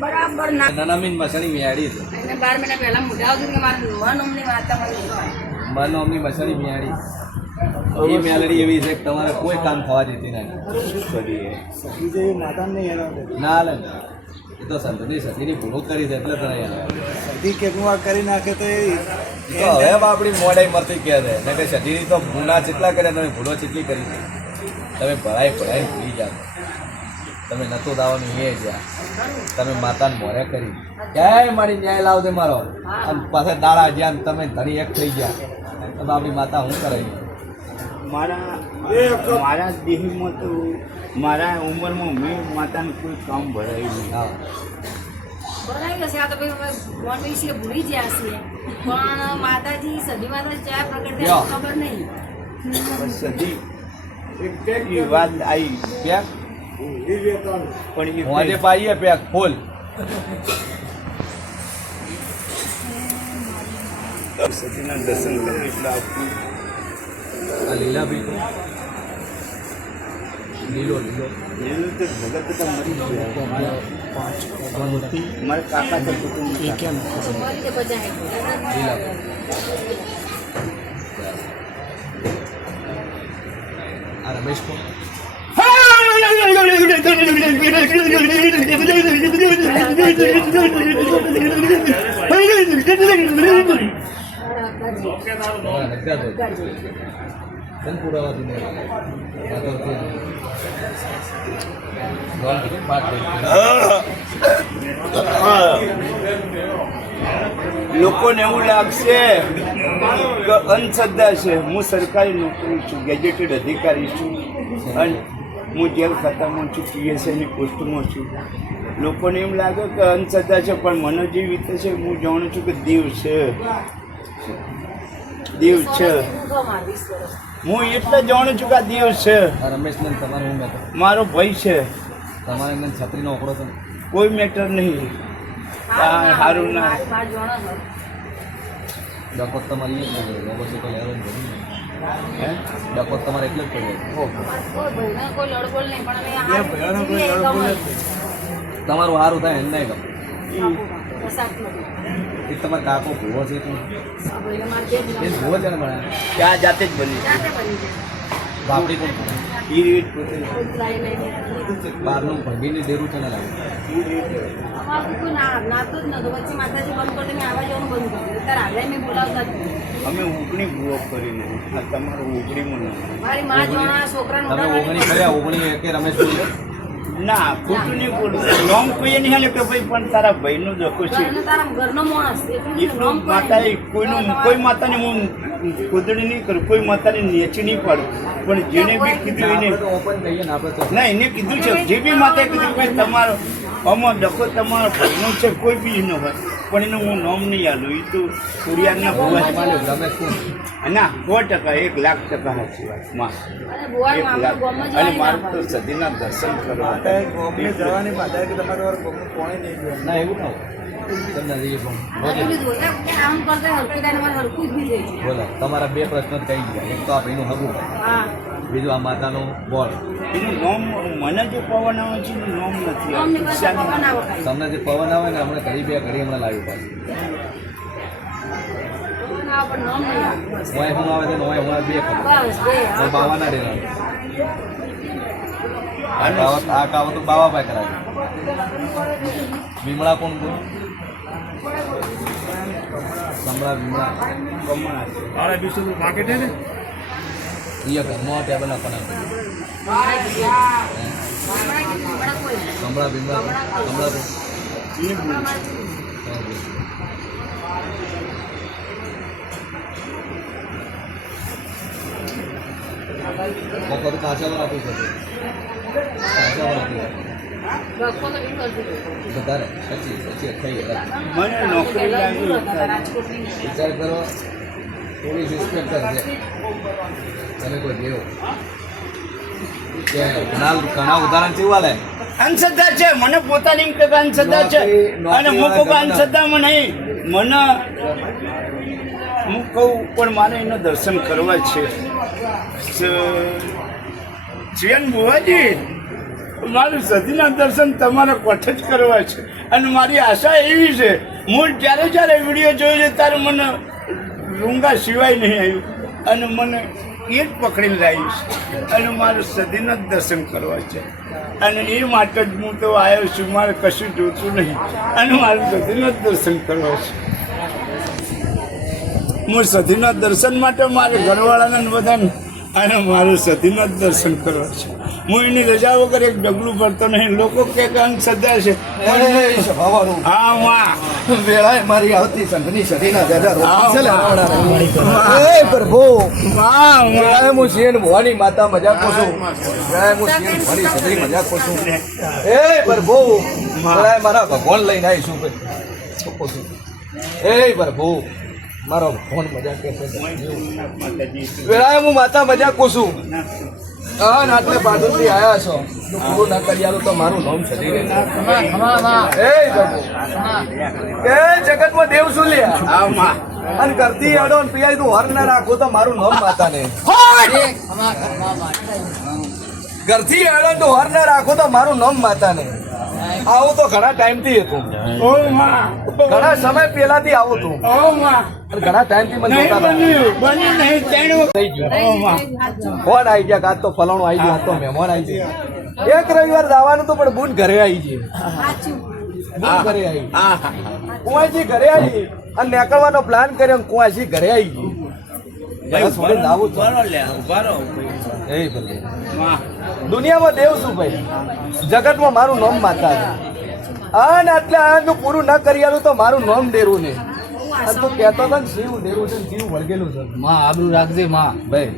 બરાબર નાનામીન મસણી મિયાડી છે 12 મહિના પહેલા મોઢા આવતું કે મારા મનોમની વાતા મનોમની મસણી મિયાડી એ મેલડી એવી છે કે તમારે કોઈ કામ થવા દેતી નહીં ના લે એ તો સંતની સતીની ભૂલો કરી છે એટલે તને સતી કેટલું કરી નાખે તો એ તો હવે આપણી મોડાઈ મરતી કહે છે ને કે સતીની તો ગુના જેટલા કર્યા તમે ભૂલો જેટલી કરી તમે ભરાઈ ભૂલી જાઓ તમે નતો દાવાનું એ જ્યાં તમે માતાને મોરે કરી ક્યાંય મારી ન્યાય લાવ દે મારો અને પાછા દાડા જ્યાં તમે ધણી એક થઈ ગયા તમે આપણી માતા હું કરાવી મારા દેહમાં તો મારા ઉંમરમાં મેં માતાને કોઈ કામ ભરાયું નહીં. હા ભરાઈ ગયો છે આ તો ભાઈ ભગવાન વિશે ભૂલી ગયા છીએ પણ માતાજી સદી માતા ચા પ્રગટ ખબર નહીં સદી એ વાત આવી ક્યાં પણ હું આજે પાઈએ પેક ફૂલ સતીના દર્શન કરે એટલે આપણું આ લીલા બી લીલો લીલો એનું તો ભગત તો મરી ગયા. મારા કાકા તો કુટુંબ લીલા આ રમેશ કોણ લોકોને એવું લાગશે કે અંધશ્રદ્ધા છે. હું સરકારી નોકરી છું, ગેજેટેડ અધિકારી છું અને હું જેલ ખાતામાં છું, પીએસઆઈની પોસ્ટમાં છું. લોકોને એમ લાગે કે અંધશ્રદ્ધા છે પણ મને જે રીતે છે હું જાણું છું કે દેવ છે, દેવ છે. હું એટલે જાણું છું કે આ દેવ છે. રમેશ ને તમારે હું મેટર મારો ભાઈ છે, તમારે એને છત્રીનો ઓકળો છે કોઈ મેટર નહીં. સારું ના ડકોત તમારી એ જ પડે ડકોત તો લેવો જ પડે હે ડકોત તમારે એટલે જ પડે કોઈ લડબોલ નહીં પણ તમારું સારું થાય એને નહીં ગમે હવે એ તમારે કાકો ભૂવો છે તું એ ભૂવો છે ને બનાવે ત્યાં જાતે જ બની બાપડી કોણ એ રીત પોતે બહારનું ભંગીની દેરું છે ને લાગે કોઈ નાતું જ નતું પછી માતાજી બંધ કરીને આવા જવાનું બંધ કર્યું ત્યારે આગળ મેં બોલાવતા જ નહીં. અમે ઉગણી ગ્રોઅપ કરીને આ તમારું ઉગણીમાં નથી. મારી માં જોણા છોકરાનું તમે ઓગણી કર્યા ઓગણી કે રમેશ બોલ્યો ના ખોટું નહીં બોલું. નોમ કોઈએ નહીં હાલે કે ભાઈ પણ તારા ભાઈનો દખો છે તારા ઘરનો માણસ એટલું માતાએ કોઈનું કોઈ માતાને હું ખોદણી નહીં કરું, કોઈ માતાને નેચી નહીં પાડું, પણ જેને બી કીધું એને ઓપન કહીએ ને આપણે તો ના એને કીધું છે જે બી માતાએ કીધું કે તમારો આમાં ડખો તમારો ભાઈનો છે કોઈ બી ન હોય પણ એનું હું નામ નહીં આલું. એ તો કુરિયાના ભૂવા રમેશ કોણ ના 100%, 1,00,000% સાચી વાત માં. અને બોલ 1,00,000 અને મારે તો સદીના દર્શન કરવા ગોમને જવાની પાછા કે તમારે ગોમનું કોણે નહીં ગયું ના એવું ના હોય તમને જઈએ પણ આમ કરતા હરકું થાય મારે હરકું જ બી જાય બોલો તમારા બે પ્રશ્ન કહી ગયા એક તો આ ભાઈનું હગું હા બીજું આ માતાનું બોલ એનું નામ મને જે પવન આવે છે એનું નામ નથી અમને આવતું. પાસે પવન આવો ખાલી. તમને જે પવન આવે ને હમણાં ઘડી બે ઘડી હમણાં લાવ્યું પાછું પવન આવો પણ નામ નહીં આવે. ઓય હું આવે છે ને ઓય હમણાં બે ખબર બસ બે બાવાના ડેરા આ કાવો તો બાવાભાઈ કરાવે ભીમડા કોણ કોણ સમડા ભીમડા એ ઘરમાં ટેબલ આપવાના સમડા ભીમડા સમડા વખત કાચામાં આપી શકે કાચામાં આપી લખો તો બી કરતી વધારે પછી થઈ ગયા મને નોકરી લાગી રાજકોટની વિચાર કરો પોલીસ ઇન્સ્પેક્ટર છે તમે કોઈ દેવો ઘણા ઉદાહરણ કેવા લે અંધશ્રદ્ધા છે. મને પોતાની એમ કે અંધશ્રદ્ધા છે અને હું કહું કે અંધશ્રદ્ધામાં નહીં મને હું કહું પણ મારે એના દર્શન કરવા છે. શ્રીયન બુવાજી મારું સતીના દર્શન તમારા કોઠે જ કરવા છે અને મારી આશા એવી છે હું જ્યારે વિડીયો જોયો છે ત્યારે મને રૂંગા સિવાય નહીં આવ્યું અને મને એ જ પકડીને લાવીશ અને મારું સતીના જ દર્શન કરવા છે અને એ માટે જ હું તો આવ્યો છું. મારે કશું જોતું નહીં અને મારું સતીના જ દર્શન કરવા છે. હું સતીના દર્શન માટે મારે ઘરવાળાને બધાને અને મારું સતીના જ દર્શન કરવા છે. હું એની રજા વગર એક ડગલું ભરતો નહીં. લોકો કે અંધશ્રદ્ધા છે. હા માં વેળાએ મારી આવતી સંતની સદીના દાદા રોકી છે એ પ્રભુ વેળાએ હું સિંહ ભવાની માતા મજાક છું. વેળાએ હું સિંહ ભવાની સદરી મજાક છું. એ પ્રભુ વેળાએ મારા ભગવાન લઈને આવીશું છું. એ પ્રભુ મારો ભગવાન મજાક કે છે. વેળાએ હું માતા મજાક છું. હા નાટલે બાજુથી આવ્યા છો પૂરું ના કરી આલું તો મારું નામ સદી રહે. એ પ્રભુ એ જગતમાં દેવ શું લ્યા અને કરતી અડો ને પિયા તું હર ના રાખો તો મારું નામ માતા ને ઘરથી અડો તું હર ના રાખો તો મારું નામ માતા ને. આવું તો ઘણા ટાઈમ થી હતું. ઘણા સમય પેલાથી આવું હતું અને ઘણા ટાઈમ થી મને ફોન આવી ગયા આજ તો ફલાણું આવી ગયું આજ તો મહેમાન આવી ગયા. એક રવિવાર જવાનું તો પણ બુન ઘરે આવી ગઈ. ઘરે આવી કુંવાજી ઘરે આવી અને નીકળવાનો પ્લાન કર્યો કુંવાજી ઘરે આવી ગઈ. દુનિયામાં દેવ શું ભાઈ જગતમાં મારું નામ માતા છે. અને એટલે આનું પૂરું ના કરી આલું તો મારું નામ ડેરું ને તું કહેતો હતો ને શિવ ડેરું છે શિવ વળગેલું છે. માં આબરૂ રાખજે માં ભાઈ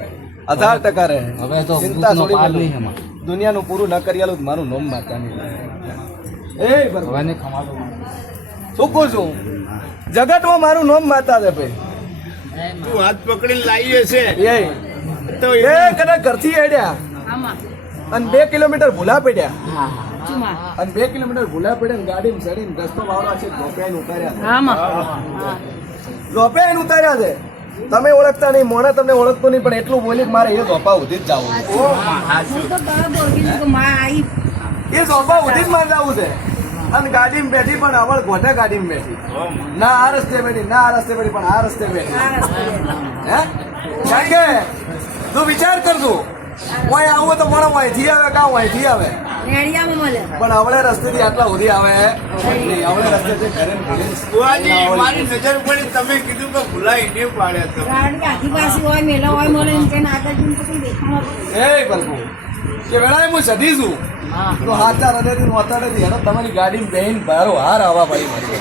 18% રહે. હવે તો ચિંતા ભૂતનો પાર છોડી નહીં એમાં. દુનિયાનું પૂરું ના કરી આલું તો મારું નામ માતા નહીં. એ બરોબર હવે ખમાડો શું કહું છું જગતમાં મારું નામ માતા છે ભાઈ. તું હાથ પકડીને લાવીએ છે તો એ કદાચ ઘરથી હેડ્યા અને 2 કિલોમીટર ભૂલા પડ્યા અને 2 કિલોમીટર ભૂલા પડ્યા ગાડી ચડીને રસ્તો વાવડા છે ધોપિયાઈને ઉતાર્યા છે. તમે ઓળખતા નહીં મોણા તમને ઓળખતો નહીં પણ એટલું બોલી કે મારે એ ધોપા ઉધી જ જવું એ ધોપા ઉધી જ મારે જવું છે. અને ગાડીમાં બેઠી પણ આવડ ગોઠા ગાડીમાં બેઠી ના આ રસ્તે બેઠી ના આ રસ્તે બેઠી પણ આ રસ્તે બેઠી. હે કારણ કે તું વિચાર કરજો કોઈ આવું તો મોણો અહીંથી આવે કાં અહીંથી આવે પણ આવડે રસ્તેથી આટલા સુધી આવે આવડે રસ્તેથી ઘરે બુઆજી, મારી નજર પડી તમે કીધું કે ભૂલાઈ નહીં પાડે તો એ પ્રભુ કે વેળાએ હું સધી છું તો હાથા હૃદયથી નોતાડેથી હેડો તમારી ગાડીમાં બેહીને બારો હાર આવવા પડી મારી.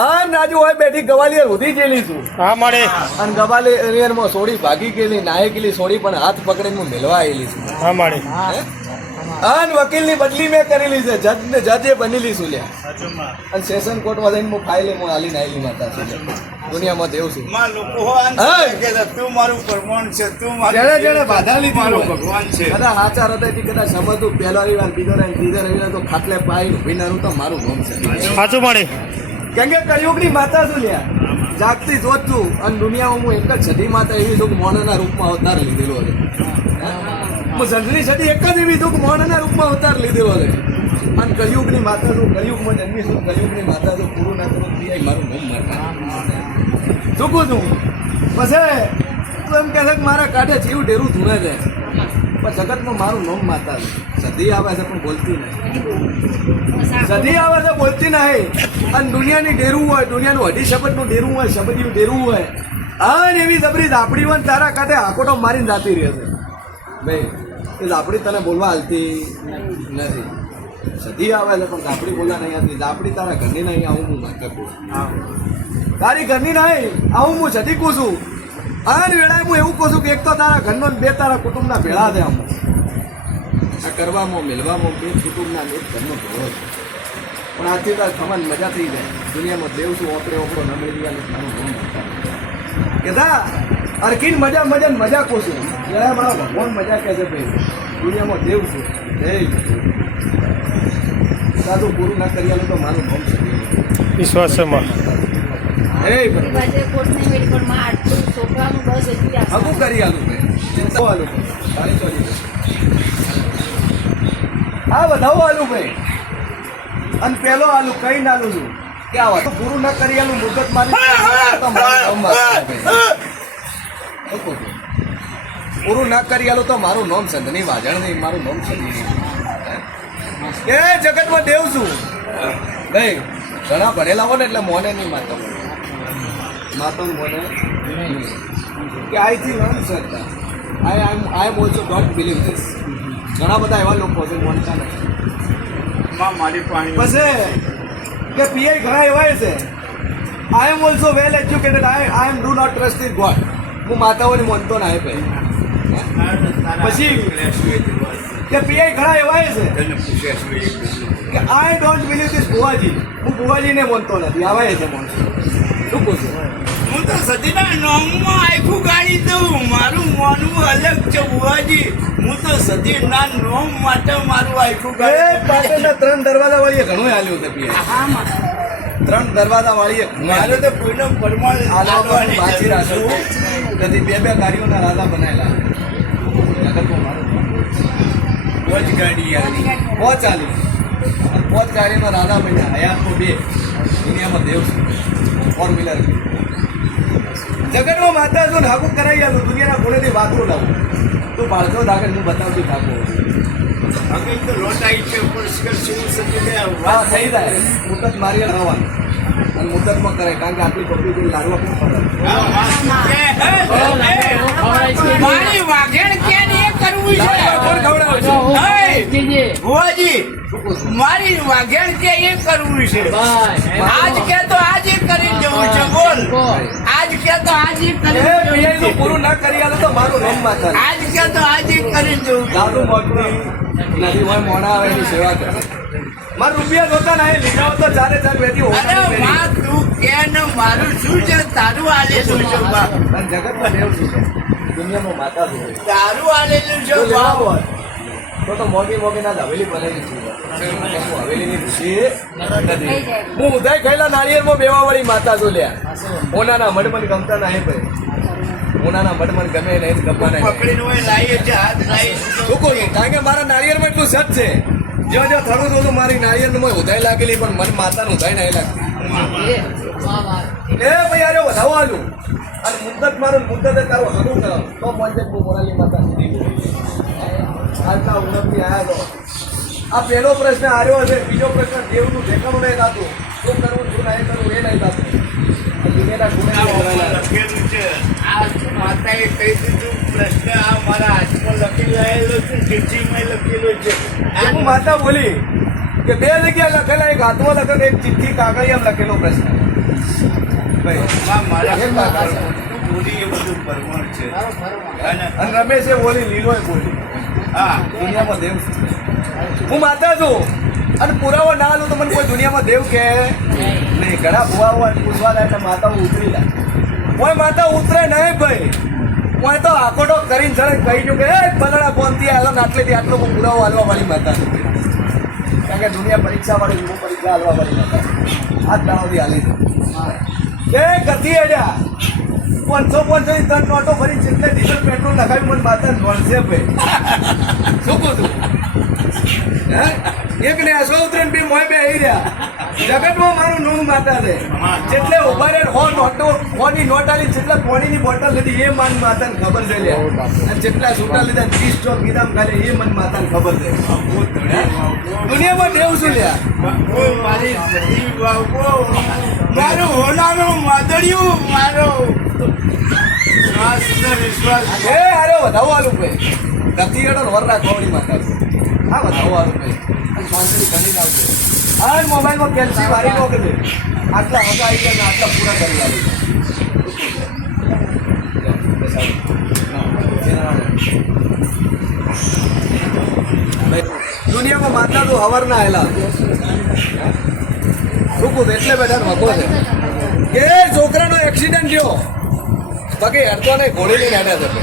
આ નાજુ હોય બેઠી ગવાલિયર ઉધી ગયેલી છું. હા મળે અને ગવાલિયરમાં સોડી ભાગી ગયેલી નાહી ગયેલી સોડી પણ હાથ પકડીને હું મેળવા આવેલી છું. હા મળે અને વકીલની બદલી મેં કરેલી છે જજે બનેલી છું લ્યા અને સેશન કોર્ટમાં જઈને હું ફાઇલે હું હાલી નાહેલી માતા છું. દુનિયામાં દેવ છું. માં લોકો કે તું મારું પરમાણ છે, તું જેણે જેણે બાધા લીધી મારો હોય. ભગવાન છે. કદાચ સાચા હૃદયથી કદાચ સમજતું પહેલો રવિવાર બીજો રવિવાર ત્રીજો રવિવાર તો ખાટલે પાઈ ઉભીનારું તો મારું નામ છે. સાચું મળે કેમ કે કળિયુગની માતા છું લ્યા જાગતી જોત છું અને દુનિયામાં હું એક જ સદી માતા એવી છું કે મોણના રૂપમાં અવતાર લીધેલો છે. હું સંતની સદી એક જ એવી છું કે મોણના રૂપમાં અવતાર લીધેલો છે અને કળિયુગની માતા છું કળિયુગમાં જન્મી છું કળિયુગની માતા છું પૂરું ના કરું તે મારું નામ માતા ચૂકું છું. પછી તું એમ કહે છે કે મારા કાંઠે જીવ ડેરું ધૂણે છે પણ જગતમાં મારું નામ માતા છે. સદી આવે છે પણ બોલતી નહીં. સદી આવે છે બોલતી નહીં અને દુનિયાની ડેરું હોય દુનિયાનું અઢી શબ્દનું ડેરું હોય શબ્દનું ડેરું હોય અને એવી જબરી ઝાપડી હોય તારા કાંઠે આકોટો મારીને જાતી રહે છે. ભાઈ એ ઝાપડી તને બોલવા હાલતી નથી. સદી આવે છે પણ ઝાપડી બોલવા નહીં આવતી. ઝાપડી તારા ઘરની નહીં આવું હું નાટક તારી ઘરની નહીં આવું હું સદી કહું છું. અને વેળાએ હું એવું કહું છું કે એક તો તારા ઘરનો ને બે તારા કુટુંબના ભેળા છે. આમ આ કરવામાં મેળવામાં બે કુટુંબના એક ઘરનો ભેળો છે પણ આજથી તાર ખમણ મજા થઈ જાય. દુનિયામાં દેવ શું ઓપરે ઓપરો ન મળી ગયા કેતા અરકીન મજા મજા ને મજા કોશું વેળાએ મારા ભગવાન મજા કહે છે ભાઈ દુનિયામાં દેવ છું એ સાદું પૂરું ના કરી આલું તો મારું નામ છે વિશ્વાસ છે માં હકું કરી આલું ભાઈ ચિંતા આલું તારી ચોરી આ વધાવો આલુ ભાઈ અને પેલો આલુ કઈ ના આલુ છું કે આ વધુ પૂરું ન કરી આલું મુદત મારી તો મારું નામ પૂરું ના કરી આલું તો મારું નામ સંધની વાજણ નહીં, મારું નામ સંધની એ જગતમાં દેવ છું ભાઈ. ઘણા ભણેલા હોય ને એટલે મોને નહીં માતા માતો મોને કે આઈ થી learn sir I am also don't believe this. ઘણા બધા એવા લોકો છે મોનતા નથી. મારી પાણી પછી કે પીઆઈ ઘણા એવા છે I am also well educated I am do not trust in God. હું માતાઓને માનતો ના ભાઈ. પછી કે પીઆઈ ઘણા એવા છે કે આઈ ડોન્ટ બિલીવ ધીસ બુવાજી. હું બુવાજીને માનતો નથી. આવા છે માણસો. શું કહું છું? હું તો સતીના નોમમાં આખું ગાડી દઉં. મારું મોનવું અલગ છે બુવાજી. હું તો સતીના નોમ માટે મારું આખું એ ગાડી પાટણના 3 દરવાજા વાળીએ ઘણું હાલ્યું છે પીઆઈ. 3 દરવાજા વાળીએ મારે તો કોઈનો પરમાણ આલવાની પાછી રાખું નથી. 2 ગાડીઓના રાજા બનાવેલા જગતમાં મારું જ ગાડી યાર. પોચ આલી 5 ગાડીમાં રાજા બન્યા. હયાત તો 2 દુનિયામાં દેવ છે. 4 વ્હીલર જગતમાં માતા જો નાકું કરાવી આલું દુનિયાના ખૂણેથી વાતું લાવું. તું બાળકો દાખલ હું બતાવતી થાકું. હવે તો લોટ આવી છે પર શું સતી હા થઈ જાય. મુદત મારી રહેવાનું અને મુદતમાં કરે કારણ કે આટલી પબ્લિક લાડવા પણ પડે. મારી વાઘેણ કેમ એ કરવું કોણ ખવડાવે છે? છે ભુવાજી મારી વાઘેણ કે એ કરવું છે. આજ કે તો આજે કરી જવું છે. બોલ આજ કે તો આજે કરી એ જવું પીઆઈ છે. પૂરું ના કરી આલે તો મારું નામ માતા આજ કે તો આજે કરી જવું છે. દાદુ મોટું નથી હોય મોડા આવે એની સેવા કરે. મારા રૂપિયા જોતા ના એ લીધા હોત તો ચાલે ચાલ બેઠી અરે માં તું કે ને મારું શું છે તારું આલેલું છે બા. જગતમાં દેવ શું છે દુનિયામાં માતા શું છે તારું આલેલું છે જો બા. લેવા હોય તો મોટી મોટી ના હવેલી બનેલી છે. હું હવેલીની ખુશી નથી. હું ઉધાઈ ખાયેલા નાળિયેરમાં બેવા વાળી માતા જો લ્યા. ઓનાના મઢ મને ગમતા ના હે ભાઈ. ઓનાના મઢ મને ગમે નહીં ગમવા નહીં. પકડીને હોય લાવીએ છે હાથ લાવી શું કહું કારણ કે મારા નાળિયેરમાં એટલું સત છે. જો જો થોડું થોડું મારી નાળિયેરમાં ઉધાઈ લાગેલી પણ મને માતાને ઉધાઈ નહીં લાગતી. એ ભાઈ અરે વધાવો આલું અને મુદ્દત મારું મુદ્દત તારું હગું કરાવું તો મને મોરાલી માતા આજના ઉન્નતિ આવ્યા તો આ પહેલો પ્રશ્ન આવ્યો હશે. બીજો પ્રશ્ન દેવનું ઠેકાણું નહીં થતું. શું કરવું શું નહીં કરવું એ નહીં થતું. દુનિયાના ગુનેગાર લખેલું છે. આ માતાએ કહી દીધું પ્રશ્ન આ મારા હાથમાં લખી લાયેલો છે. ચિઠ્ઠીમાં લખેલો છે. હું માતા બોલી કે 2 જગ્યા લખેલા એક હાથમાં લખેલો એક ચિઠ્ઠી કાગળિયામાં લખેલો પ્રશ્ન. મારા બોલી એ બધું પરમાણ છે. અને રમેશે બોલી લીલોય બોલી હા દુનિયામાં દેવ છે. હું માતા છું અને પુરાવો ના આલું તો મને કોઈ દુનિયામાં દેવ કે નહીં. ઘણા ભુવાઓ પૂછવા જાય એટલે માતાઓ ઉતરી જાય. કોઈ માતા ઉતરે નહીં ભાઈ. કોઈ તો આકોટો કરીને ચડે કહી દઉં કે એ પલડા પહોંચતી આવ્યો ને આટલેથી આટલો હું પુરાવો હાલવા વાળી માતા છું. કારણ કે દુનિયા પરીક્ષા વાળી હું પરીક્ષા હાલવા વાળી માતા આ દાવાથી હાલી છે. એ ગતિ અડ્યા 500 ની 3 નોટો ભરી જેટલે ડીઝલ પેટ્રોલ લગાવ્યું મને માતા નોંધશે ભાઈ. શું કહું છું હે એક ને આસો ઉતરે બી મોય બે આવી રહ્યા. જગતમાં મારું નામ માતા છે. જેટલે ઉભા રહે ની નોટ આલી જેટલા પાણીની બોટલ લીધી એ મન માતાને ખબર છે લ્યા. અને જેટલા છૂટા લીધા 30 ચોક ગીધામ ખાલે એ મન માતાને ખબર છે. દુનિયામાં દેવ શું લ્યા. મારી સતી બાબો મારું હોનાનું માદળિયું મારો વિશ્વાસ એ અરે વધાવો આલું ભાઈ. નથી એડો વર રાખવાળી માતા છે. હા વધાવો આલું ભાઈ. અને શાંતિ ઘણી લાવશે. આ મોબાઈલમાં કેલ્સી વારી નો કે આટલા હગા આવી ગયા ને આટલા પૂરા કરી આવી. દુનિયામાં માતા તો હવર ના હેલા શું એટલે બધા ભગવો છે કે છોકરાનો એક્સિડન્ટ થયો બાકી હેરતો નહીં ઘોડી લઈને હેઠા શકે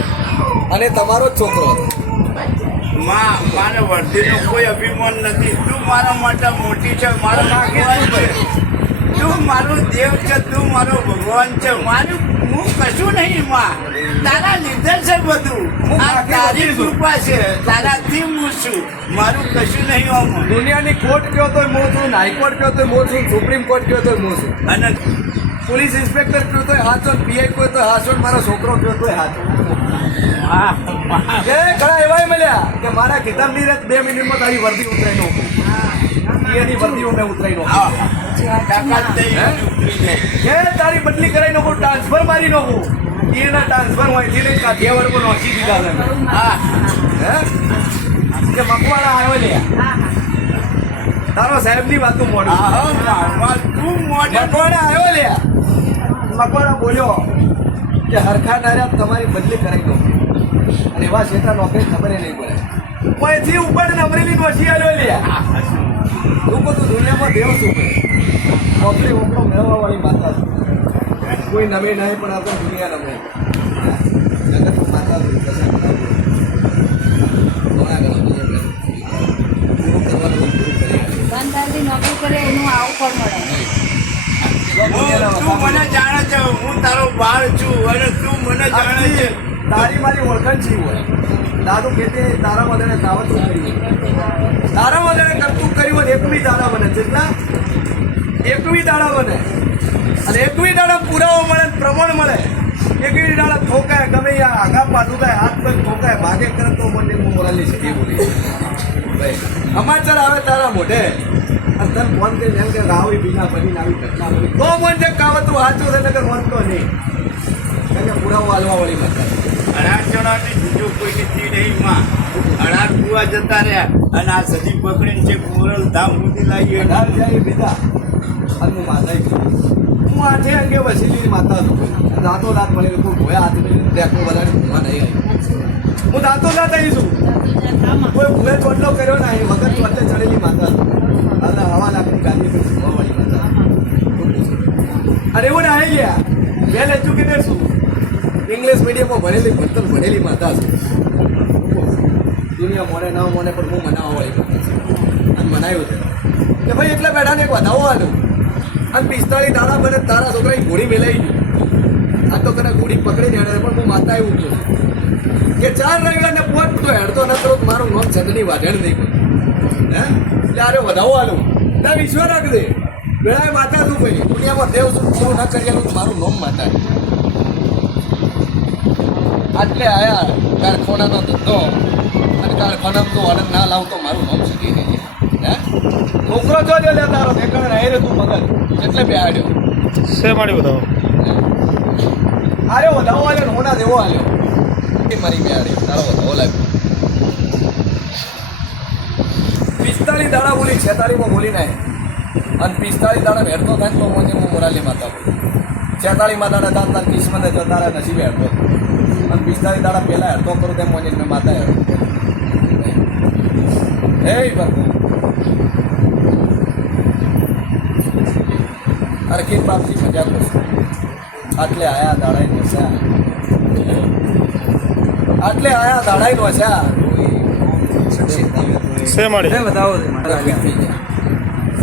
અને તમારો જ છોકરો હતો. મારા વર્ધીનો કોઈ અભિમાન નથી. તું મારા માટે મોટી છે. મારા માગે તું તું મારો દેવ છે, તું મારો ભગવાન છે. મારું હું કશું નહીં માં, તારા લીધે છે બધું. આ તારી કૃપા છે, તારાથી હું છું. મારું કશું નહીં આમાં. દુનિયાની કોર્ટ કયો તોય મો છું, હાઈકોર્ટ કયો તોય મો છું, સુપ્રીમ કોર્ટ કયો તોય મો છું, અને પોલીસ ઇન્સ્પેક્ટર કયો તોય હાચો, પીઆઈ કયો તોય હાચો, મારો છોકરો કયો તોય હાચો. એ ઘણા એવાય મળ્યા કે મારા કિતાબની રાત 2 મિનિટમાં તારી વર્દી ઉતરાઈ નાખું. એની વર્દીઓ મેં ઉતરાઈ નાખું. તાકાત નહીં ઉતરી જાય. એ તારી બદલી કરાઈ નાખું, ટ્રાન્સફર મારી નાખું. એના ટ્રાન્સફર હોય છે ને કાઠિયાવાડ નોખી દીધા છે. હા હે કે મકવાણા આવ્યો લે તારો સાહેબની વાતનું મોઢું. તું મોઢે મકવાણા આવ્યો લે મકવાણા બોલ્યો કે હરખા નાર્યા તમારી બદલી કરાઈ નાખું. અને એવા ક્ષેત્ર નોકરી ખબર નહીં પડે. પછી ઉપર નમરેલી નોશી આવ્યો લે તું બધું દુનિયામાં દેવ શું કરે. નોકરી ઓકરો મેળવવા વાળી માતા છે. કોઈ નમે નહીં પણ આપણે દુનિયા નમે જગત માતા બંધારથી નોકરી કરે એનું આવું ફળ મળે. તું મને જાણે છે, હું તારો બાળ છું અને તું મને જાણે છે. તારી મારી ઓળખાણ છે હોય દાદુ ખેતે તારા મદને કાવતું કર્યું, તારા મદને કરતું કર્યું હોય. એકવી દાડા બને જેટલા એકવી દાડા બને અને એકવી દાડા પુરાવો મળે, પ્રમાણ મળે. એકવી દાડા ઠોકાય ગમે આગા પાછું થાય, હાથ પગ ઠોકાય, ભાગે કરે તો મને હું મોરાલી છે એ બોલી ભાઈ સમાચાર આવે તારા મોઢે અને તને ફોન કરી એમ કે રાવી બીના બની આવી ઘટના બની તો મને કાવતું સાચું છે નકર વાંચતો નહીં. કારણ કે પુરાવો હાલવા વાળી મતલબ 18 જણાની બીજો કોઈની થી નહીં માં. 18 કુવા જતા રહ્યા અને આ સદી પકડીને જે મોરલ ધામ સુધી લાવી અઢાર જાય બીજા અને હું માતા છું. હું આઠે અંગે વસીલી માતા છું. દાંતો દાંત મળે કોઈ ભોયા હાથ દેખો બધા ભૂવા નહીં આવી. હું દાંતો દાંત આવી છું. કોઈ ભૂએ ચોટલો કર્યો ના એ વખત ચોટલે ચડેલી માતા છું. અને હવા લાખની ગાદી પર ભૂવાવાળી માતા. અને એવું ના આવી ગયા વેલ એજ્યુકેટેડ છું. ઇંગ્લિશ મીડિયમમાં ભણેલી માતા છું. દુનિયા મોને ના મોને પણ હું મનાવવાવાળી માતા છું. અને મનાવ્યું છે કે ભાઈ એટલે બેઠાને એક વધાવો આનું અને 45 દાડા બને તારા છોકરા ઘોડી મેલાઈ ગયું. આ તો કદાચ ઘોડી પકડી ને પણ હું માતા એવું છું કે 4 રવિવારને પોત તો હેડતો નતો મારું નામ છંદની વાઢેણ નહીં કોઈ. હે એટલે આરે વધાવો આલું ના વિશ્વાસ રાખજે બેડાએ માતા છું ભાઈ. દુનિયામાં દેવ શું પૂરું ના કરી આલું મારું નામ માતા. આટલે આયા કારખાનાનો ધંધો અને કારખાનામાં તો ઓર્ડર ના લાવતો મારું નામ શીખી ગઈ. હે છોકરો જોજો લે તારો ઠેકાણે રહી રે તું મગજ એટલે બેહાડ્યો શે મારી બતાવો આરે વધાવો આલ્યો હોના દેવો આલ્યો એ મારી બેહાડી તારો વધાવો લાવ્યો. 45 દાડા બોલી 46માં બોલી નાય અને 45 દાડા હેડતો થાય તો મને હું મોરાલી માતા બોલી. 46 માં દાડા દાંત તાર કિસ્મત જો તારા નસીબે હેડતો અને 45 દાડા પહેલા હેડતો કરું તેમ મને મેં માતા હેડતો. હે બાપુ અરખી બાપજી મજા કરશે. આટલે આયા દાડાઈ નોસ્યા, આટલે આયા દાડાઈ નોસ્યા. શે મારી બતાવો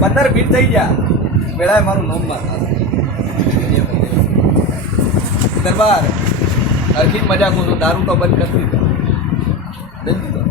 15 ફીટ થઈ ગયા વેળાએ મારું નામ માતા દરબાર. અરખી મજા કરું છું, દારૂ તો બંધ કરી દીધો.